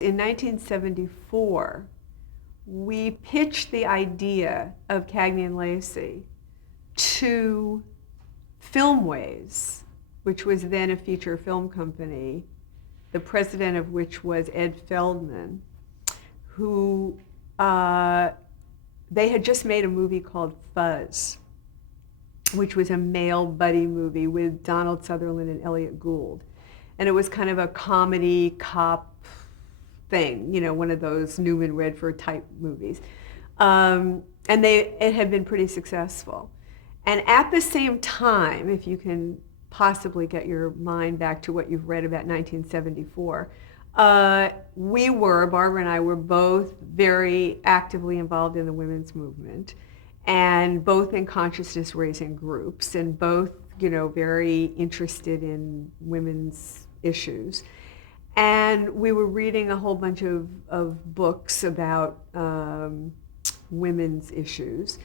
In 1974, we pitched the idea of Cagney and Lacey to Filmways, which was then a feature film company, the president of which was Ed Feldman, who they had just made a movie called Fuzz, which was a male buddy movie with Donald Sutherland and Elliot Gould. And it was kind of a comedy cop thing, you know, one of those Newman Redford type movies. And it had been pretty successful. And at the same time, if you can possibly get your mind back to what you've read about 1974, Barbara and I were both very actively involved in the women's movement, and both in consciousness raising groups, and both, you know, very interested in women's issues. And we were reading a whole bunch of books about women's issues.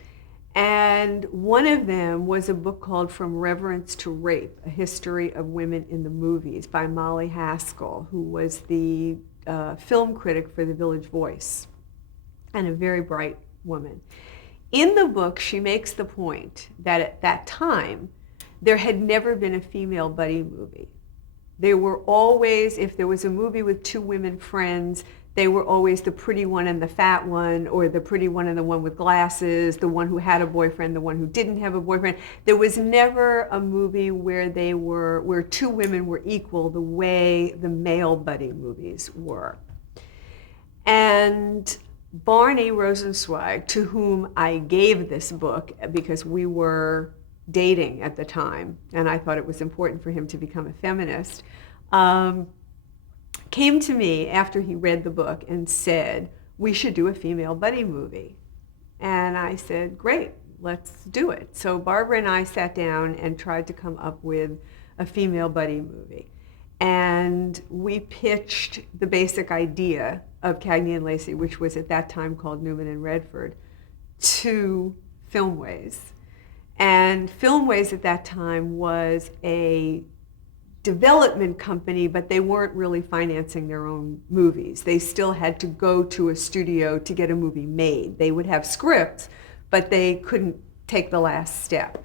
And one of them was a book called From Reverence to Rape, A History of Women in the Movies by Molly Haskell, who was the film critic for The Village Voice, and a very bright woman. In the book, she makes the point that at that time, there had never been a female buddy movie. They were always, if there was a movie with two women friends, they were always the pretty one and the fat one, or the pretty one and the one with glasses, the one who had a boyfriend, the one who didn't have a boyfriend. There was never a movie where where two women were equal the way the male buddy movies were. And Barney Rosenzweig, to whom I gave this book because we were dating at the time, and I thought it was important for him to become a feminist, came to me after he read the book and said, we should do a female buddy movie. And I said, great, let's do it. So Barbara and I sat down and tried to come up with a female buddy movie. And we pitched the basic idea of Cagney and Lacey, which was at that time called Newman and Redford, to Filmways. And Filmways at that time was a development company, but they weren't really financing their own movies. They still had to go to a studio to get a movie made. They would have scripts, but they couldn't take the last step.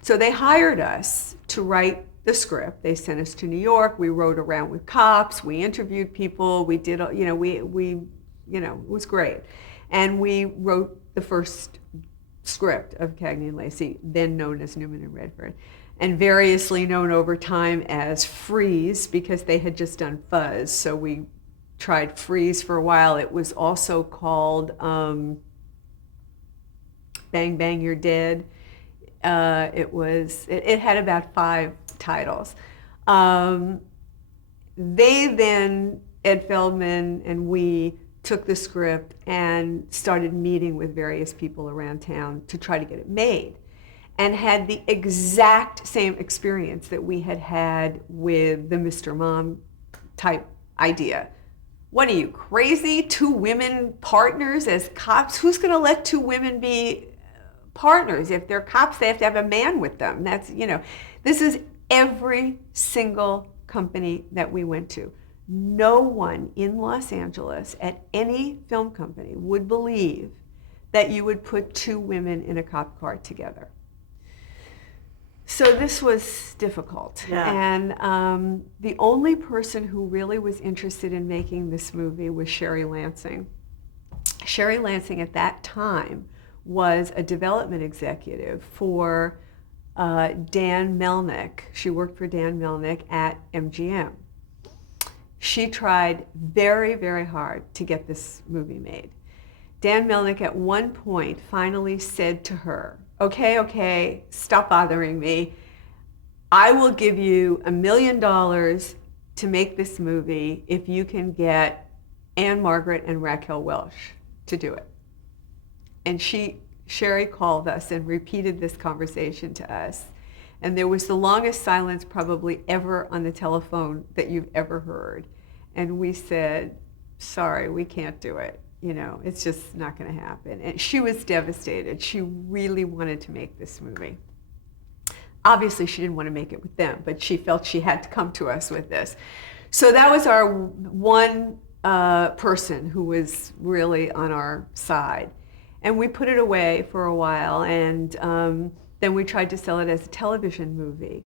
So they hired us to write the script. They sent us to New York. We rode around with cops. We interviewed people. We did, you know, it was great. And we wrote the first script of Cagney and Lacey, then known as Newman and Redford, and variously known over time as Freeze, because they had just done Fuzz. So we tried Freeze for a while. It was also called Bang Bang You're Dead. It had about 5 titles. They then, Ed Feldman and we, took the script and started meeting with various people around town to try to get it made, and had the exact same experience that we had had with the Mr. Mom type idea. What are you, crazy? 2 women partners as cops? Who's going to let 2 women be partners? If they're cops, they have to have a man with them. That's, you know, this is every single company that we went to. No one in Los Angeles at any film company would believe that you would put 2 women in a cop car together. So this was difficult. Yeah. And the only person who really was interested in making this movie was Sherry Lansing. Sherry Lansing at that time was a development executive for Dan Melnick. She worked for Dan Melnick at MGM. She tried very, very hard to get this movie made. Dan Melnick at one point finally said to her, okay, stop bothering me. I will give you $1 million to make this movie if you can get Anne Margaret and Raquel Welch to do it. And Sherry called us and repeated this conversation to us. And there was the longest silence probably ever on the telephone that you've ever heard. And we said, sorry, we can't do it. You know, it's just not going to happen. And she was devastated. She really wanted to make this movie. Obviously, she didn't want to make it with them, but she felt she had to come to us with this. So that was our one person who was really on our side. And we put it away for a while, and then we tried to sell it as a television movie.